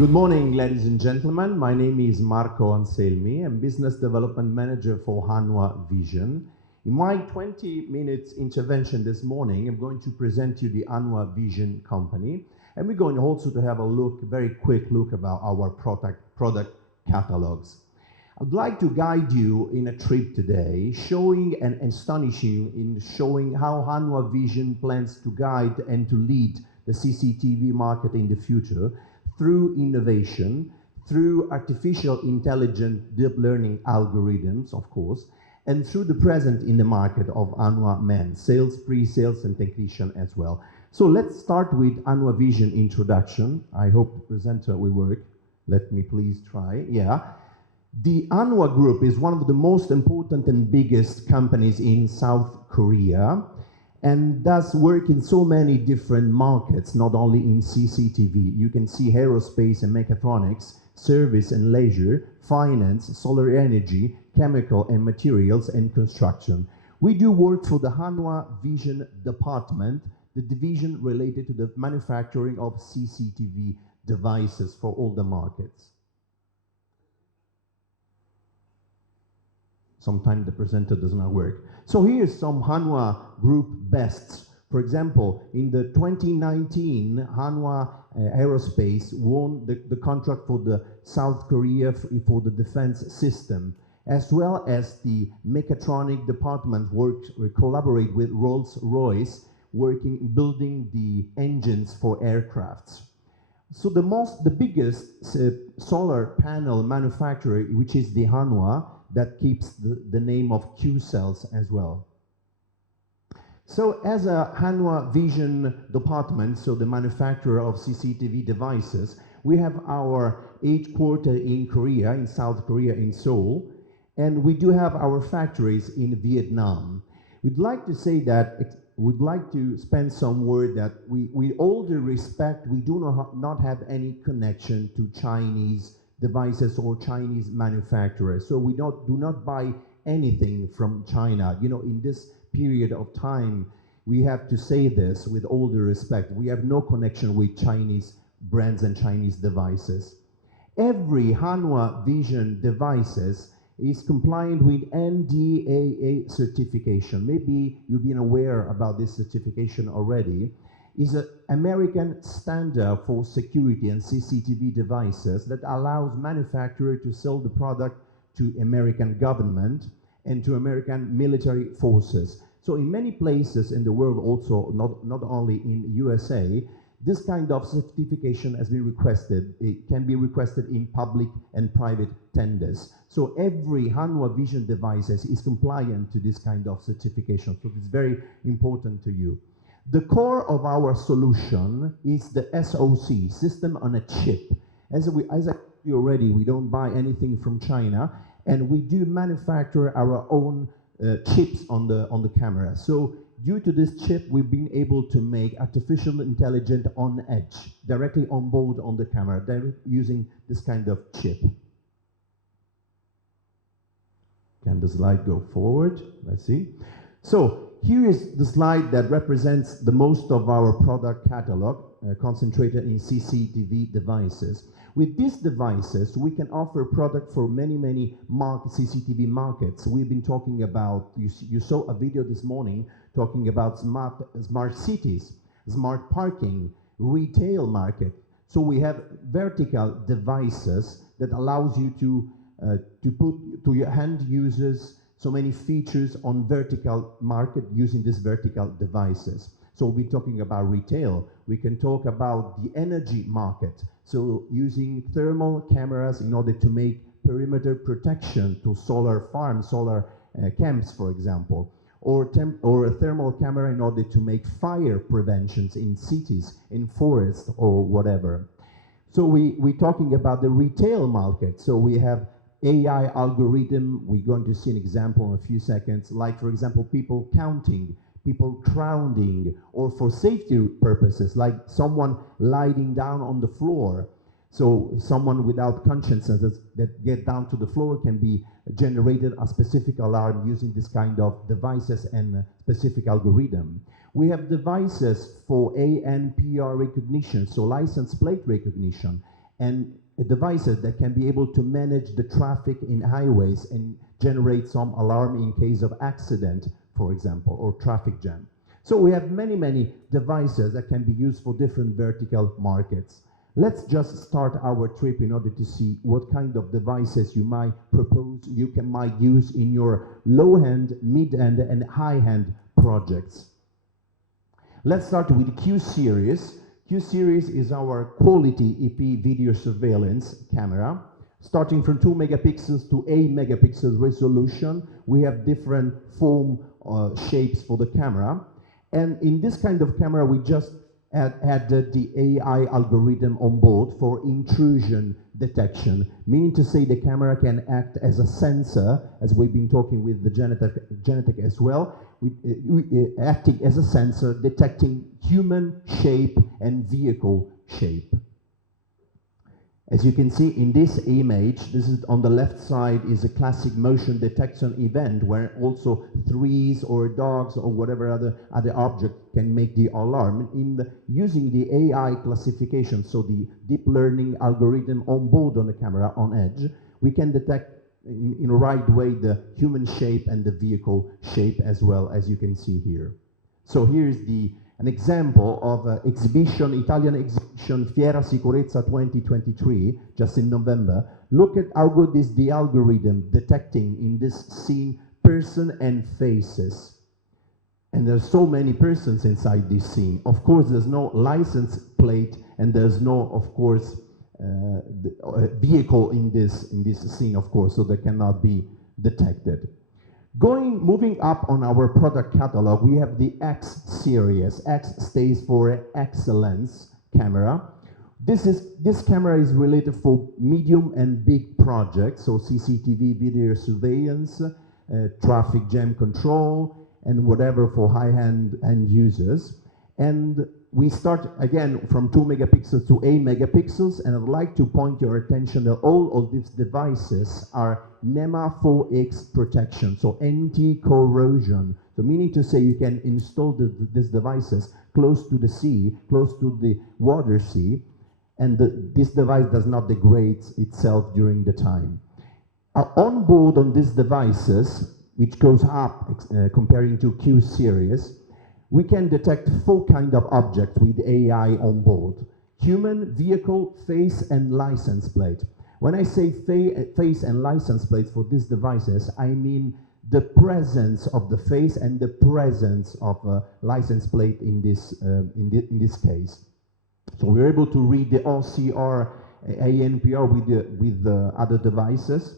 Good morning, ladies and gentlemen. My name is Marko Anselmi. I'm Business Development Manager for Hanwha Vision. In my 20 minutes intervention this morning, I'm going to present you the Hanwha Vision company. And we're going also to have a look, very quick look about our product catalogs. I'd like to guide you in a trip today, showing and astonishing you in showing how Hanwha Vision plans to guide and to lead the CCTV market in the future through innovation, through artificial intelligent deep learning algorithms, of course, and through the presence in the market of Hanwha Men, sales, pre-sales, and technician as well. So let's start with Hanwha Vision introduction. I hope the presenter will work. Let me please try. Yeah. The Hanwha Group is one of the most important and biggest companies in South Korea, and does work in so many different markets, not only in CCTV. You can see aerospace and mechatronics, service and leisure, finance, solar energy, chemical and materials, and construction. We do work for the Hanwha Vision department, the division related to the manufacturing of CCTV devices for all the markets. Sometimes the presenter does not work. So here's some Hanwha Group bests. For example, in the 2019, Hanwha Aerospace won the contract for the South Korea for the defense system, as well as the mechatronic department collaborate with Rolls-Royce, building the engines for aircrafts. So the biggest solar panel manufacturer, which is the Hanwha, that keeps the name of Q-Cells as well. So as a Hanwha Vision department, so the manufacturer of CCTV devices, we have our headquarters in Korea, in South Korea, in Seoul, and we do have our factories in Vietnam. We'd like to say that, we'd like to spend some word that with all due respect, we do not have any connection to Chinese devices or Chinese manufacturers. So we do not buy anything from China. You know, in this period of time, we have to say this with all due respect. We have no connection with Chinese brands and Chinese devices. Every Hanwha Vision devices is compliant with NDAA certification. Maybe you've been aware about this certification already. Is an American standard for security and CCTV devices that allows manufacturers to sell the product to American government and to American military forces. So in many places in the world also, not only in USA, this kind of certification has been requested. It can be requested in public and private tenders. So every Hanwha Vision devices is compliant to this kind of certification. So it's very important to you. The core of our solution is the SoC, system on a chip. As I told you already, we don't buy anything from China, and we do manufacture our own chips on the camera. So due to this chip, we've been able to make artificial intelligence on edge, directly on board on the camera, using this kind of chip. Can the slide go forward? Let's see. So here is the slide that represents the most of our product catalog, concentrated in CCTV devices. With these devices, we can offer product for many CCTV markets. We've been talking about, you saw a video this morning talking about smart cities, smart parking, retail market. So we have vertical devices that allows you to put to your end users so many features on vertical market using these vertical devices. So we're talking about retail. We can talk about the energy market. So using thermal cameras in order to make perimeter protection to solar farms, solar camps, for example, or a thermal camera in order to make fire preventions in cities, in forests, or whatever. So we're talking about the retail market. So we have AI algorithm. We're going to see an example in a few seconds, like, for example, people counting, people crowding, or for safety purposes, like someone lying down on the floor. So someone without conscience that get down to the floor can be generated a specific alarm using this kind of devices and specific algorithm. We have devices for ANPR recognition, so license plate recognition, and devices that can be able to manage the traffic in highways and generate some alarm in case of accident, for example, or traffic jam. So we have many, many devices that can be used for different vertical markets. Let's just start our trip in order to see what kind of devices you might propose, might use in your low-end, mid-end, and high-end projects. Let's start with Q-Series. Q-Series is our quality EP video surveillance camera. Starting from 2 megapixels to 8 megapixels resolution, we have different form shapes for the camera. And in this kind of camera, we just added the AI algorithm on board for intrusion detection, meaning to say the camera can act as a sensor, as we've been talking with the Genetec as well, acting as a sensor, detecting human shape and vehicle shape. As you can see in this image, this is on the left side is a classic motion detection event where also trees or dogs or whatever other object can make the alarm. Using the AI classification, so the deep learning algorithm on board on the camera on edge, we can detect in a right way the human shape and the vehicle shape as well, as you can see here. So here's an example of Italian exhibition Fiera Sicurezza 2023, just in November. Look at how good is the algorithm detecting in this scene person and faces. And there's so many persons inside this scene. Of course, there's no license plate and there's no, of course, vehicle in this scene, of course, so they cannot be detected. Moving up on our product catalog, we have the X series. X stands for excellence camera. This camera is related for medium and big projects, so CCTV video surveillance, traffic jam control, and whatever for high-end end users. And we start again from 2 megapixels to 8 megapixels, and I'd like to point your attention that all of these devices are NEMA 4X protection, so anti-corrosion. So meaning to say you can install these devices close to the sea, close to the water sea, and this device does not degrade itself during the time. On board on these devices, which goes up comparing to Q series, we can detect 4 kinds of objects with AI on board: human, vehicle, face, and license plate. When I say face and license plates for these devices, I mean the presence of the face and the presence of a license plate in this case. So we're able to read the OCR, ANPR with the other devices.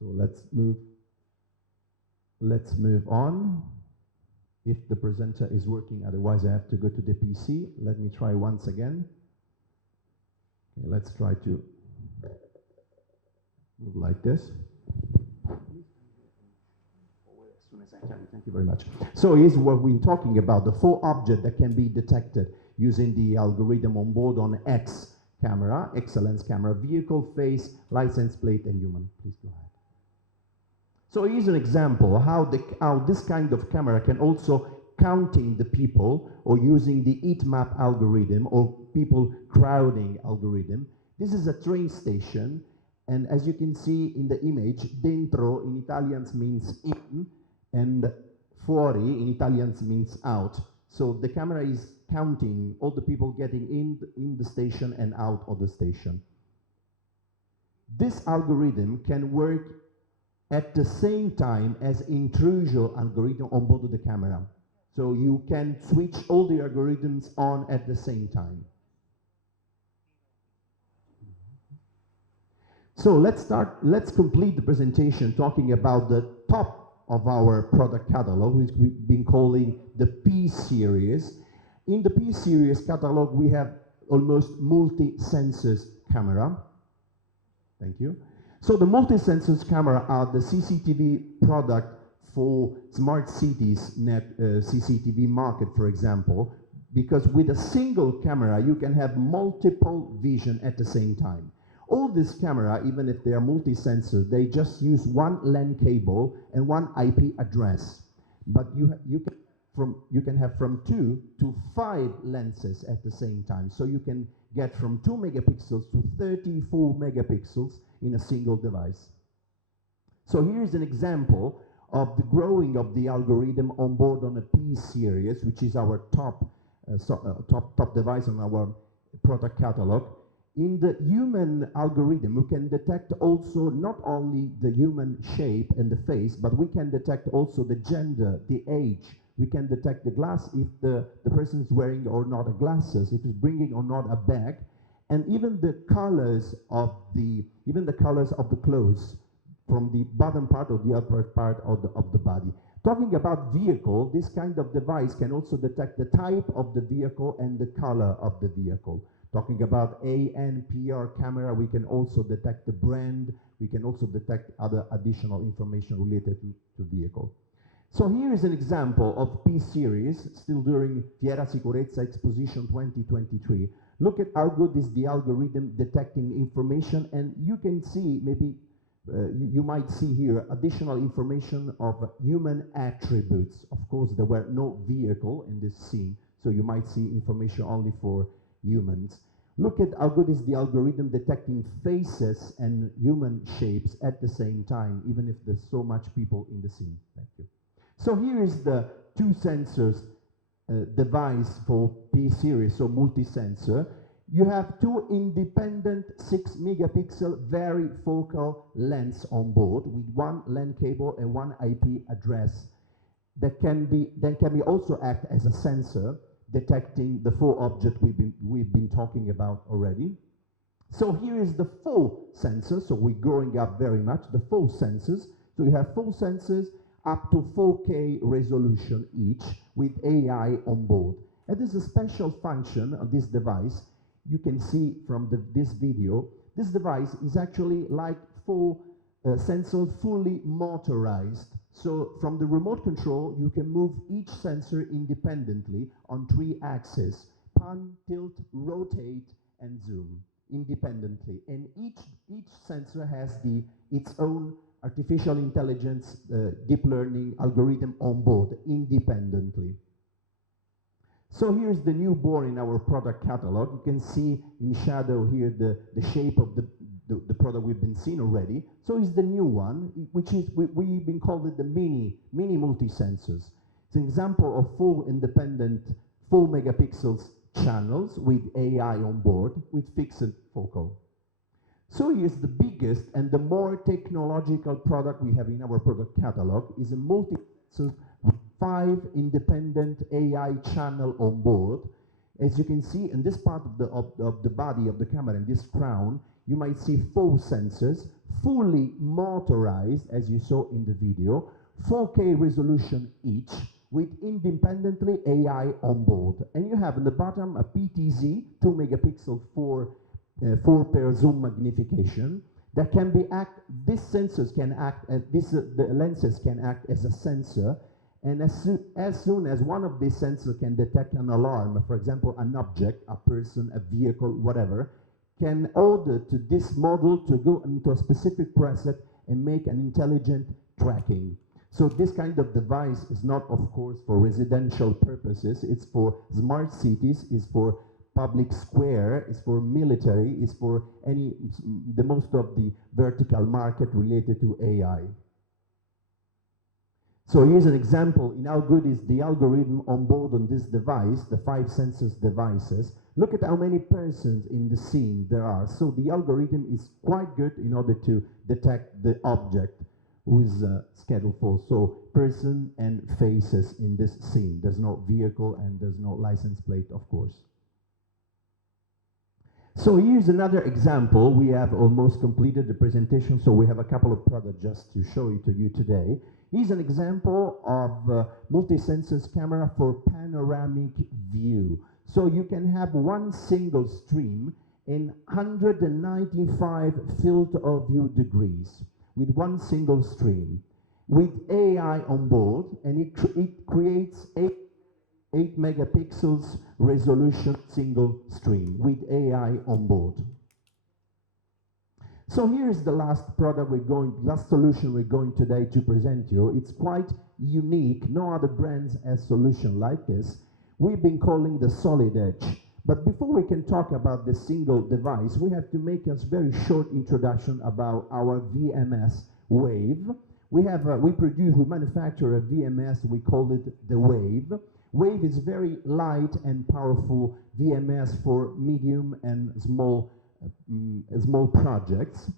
So let's move on. If the presenter is working, otherwise I have to go to the PC. Let me try once again. Okay, let's try to move like this. As soon as I can. Thank you very much. So here's what we're talking about, the 4 objects that can be detected using the algorithm on board on X camera, excellence camera, vehicle, face, license plate, and human. Please go ahead. So here's an example how this kind of camera can also counting the people or using the heat map algorithm or people crowding algorithm. This is a train station, and as you can see in the image, dentro in Italian means in and fuori in Italian means out. So the camera is counting all the people getting in the station and out of the station. This algorithm can work at the same time as intrusion algorithm on board of the camera. So you can switch all the algorithms on at the same time. So let's complete the presentation talking about the top of our product catalog, which we've been calling the P series. In the P series catalog, we have almost multi-sensors camera. Thank you. So the multi-sensors camera are the CCTV product for smart cities CCTV market, for example, because with a single camera, you can have multiple vision at the same time. All this camera, even if they are multi-sensor, they just use one LAN cable and one IP address. But you can have from 2 to 5 lenses at the same time. So you can get from 2 megapixels to 34 megapixels in a single device. So here's an example of the growing of the algorithm on board on a P series, which is our top device on our product catalog. In the human algorithm, we can detect also not only the human shape and the face, but we can detect also the gender, the age. We can detect the glass, if the person is wearing or not a glasses, if he's bringing or not a bag, and even the colors of the clothes from the bottom part or the upper part of the body. Talking about vehicle, this kind of device can also detect the type of the vehicle and the color of the vehicle. Talking about ANPR camera, we can also detect the brand, we can also detect other additional information related to vehicle. So here is an example of P-Series, still during Fiera Sicurezza Exposition 2023. Look at how good is the algorithm detecting information, and you can see, maybe you might see here additional information of human attributes. Of course, there were no vehicle in this scene, so you might see information only for humans. Look at how good is the algorithm detecting faces and human shapes at the same time, even if there's so much people in the scene. Thank you. So here is the 2 sensors device for P-series, so multi-sensor. You have 2 independent 6 megapixel varifocal lens on board with 1 LAN cable and 1 IP address that can be also act as a sensor, detecting the 4 objects we've been talking about already. So here is the 4 sensors, so we're growing up very much, the 4 sensors. So you have 4 sensors up to 4K resolution each with AI on board. And there's a special function of this device. You can see from this video, this device is actually like 4 sensors fully motorized. So from the remote control, you can move each sensor independently on 3 axes: pan, tilt, rotate, and zoom independently. And each sensor has its own artificial intelligence deep learning algorithm on board independently. So here's the newborn in our product catalog. You can see in shadow here the shape of the product we've been seeing already. So it's the new one, which is, we've been calling it the mini multi-sensors. It's an example of 4 independent 4 megapixels channels with AI on board with fixed focal. So here's the biggest and the more technological product we have in our product catalog is a multi-sensor with 5 independent AI channel on board. As you can see in this part of the body of the camera, in this crown, you might see 4 sensors, fully motorized, as you saw in the video, 4K resolution each, with independently AI on board. And you have in the bottom a PTZ, 2 megapixel 4 pair zoom magnification that can be these sensors can act as the lenses can act as a sensor, and as soon as one of these sensors can detect an alarm, for example, an object, a person, a vehicle, whatever, can order to this model to go into a specific preset and make an intelligent tracking. So this kind of device is not, of course, for residential purposes. It's for smart cities, it's for public square, it's for military, it's for the most of the vertical market related to AI. So here's an example in how good is the algorithm on board on this device, the 5 sensors devices. Look at how many persons in the scene there are. So the algorithm is quite good in order to detect the object who is scheduled for. So person and faces in this scene. There's no vehicle and there's no license plate, of course. So here's another example. We have almost completed the presentation, so we have a couple of products just to show it to you today. Here's an example of multi-sensors camera for panoramic view. So you can have one single stream in 195 field of view degrees with one single stream with AI on board, and it creates 8 megapixels resolution single stream with AI on board. So here's the last solution we're going today to present you. It's quite unique. No other brands has solution like this. We've been calling the Solid Edge. But before we can talk about the single device, we have to make a very short introduction about our VMS Wave. We manufacture a VMS, we call it the Wave. Wave is very light and powerful VMS for medium and small projects.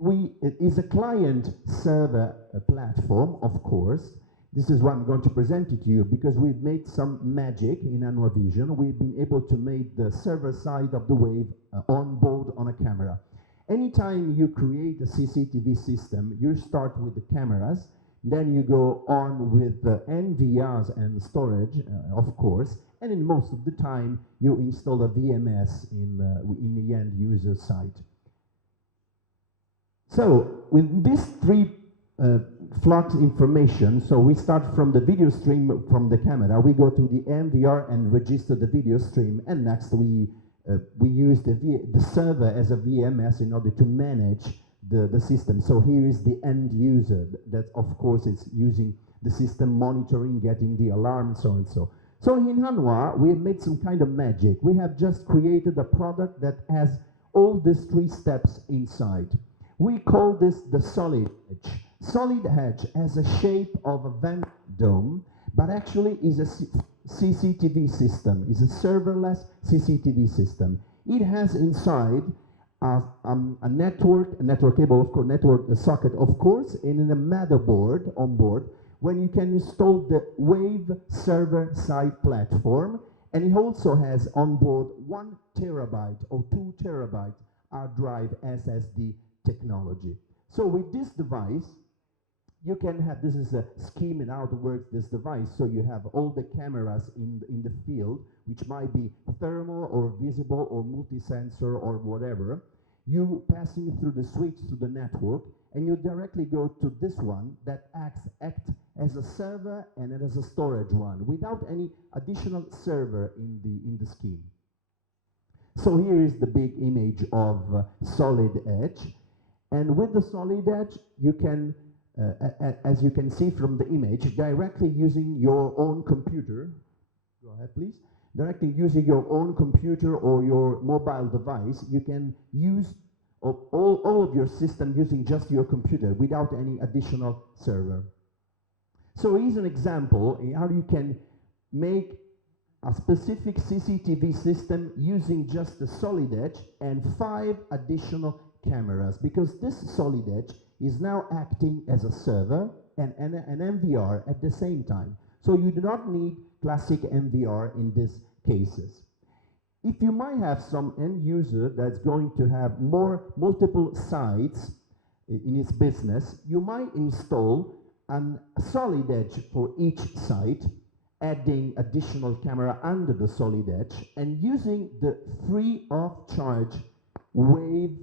It is a client-server platform, of course. This is what I'm going to present it to you because we've made some magic in Hanwha Vision. We've been able to make the server side of the Wave on board on a camera. Anytime you create a CCTV system, you start with the cameras, then you go on with the NVRs and storage, of course, and in most of the time you install a VMS in the end user site. So with these three flux information, so we start from the video stream from the camera, we go to the NVR and register the video stream, and next we use the server as a VMS in order to manage the system. So here is the end user that of course is using the system, monitoring, getting the alarm, so and so. So in Hanwha we have made some kind of magic. We have just created a product that has all these three steps inside. We call this the solid edge. Solid edge has a shape of a vent dome, but actually is a CCTV system, is a serverless CCTV system. It has inside a network cable, of course, network socket, of course, and in a motherboard on board, when you can install the Wave server side platform, and it also has on board 1 terabyte or 2 terabyte hard drive SSD technology. So with this device, you can have, this is a scheme in how to work this device, so you have all the cameras in the field, which might be thermal or visible or multi-sensor or whatever. You passing through the switch to the network, and you directly go to this one that acts as a server and as a storage one, without any additional server in the scheme. So here is the big image of solid edge, and with the solid edge, you can as you can see from the image, directly using your own computer, go ahead please, directly using your own computer or your mobile device, you can use all of your system using just your computer without any additional server. So here's an example how you can make a specific CCTV system using just the solid edge and 5 additional cameras, because this solid edge is now acting as a server and an NVR at the same time. So you do not need classic NVR in these cases. If you might have some end user that's going to have multiple sites in its business, you might install a solid edge for each site, adding additional camera under the solid edge, and using the free of charge Wave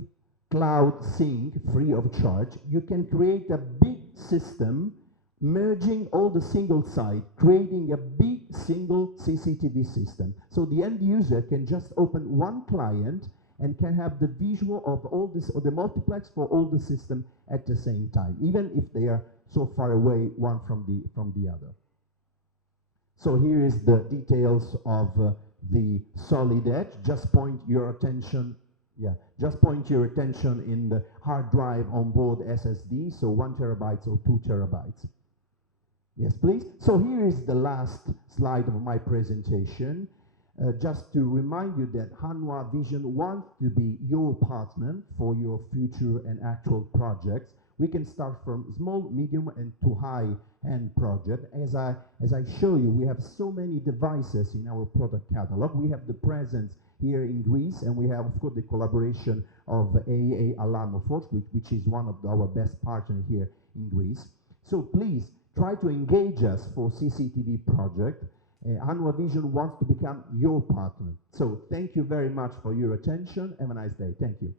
Cloud Sync, free of charge, you can create a big system merging all the single site, creating a big single CCTV system. So the end user can just open one client and can have the visual of all this, or the multiplex for all the system at the same time, even if they are so far away one from the other. So here is the details of the solid edge. Just point your attention in the hard drive on board SSD, so 1 terabyte or 2 terabytes. Yes, please. So here is the last slide of my presentation. Just to remind you that Hanwha Vision wants to be your partner for your future and actual projects. We can start from small, medium, and to high-end project. As I show you, we have so many devices in our product catalog. We have the presence here in Greece, and we have, of course, the collaboration of AEA Alarmophos, which is one of our best partners here in Greece. So please try to engage us for CCTV project. Hanwha Vision wants to become your partner. So thank you very much for your attention. Have a nice day. Thank you.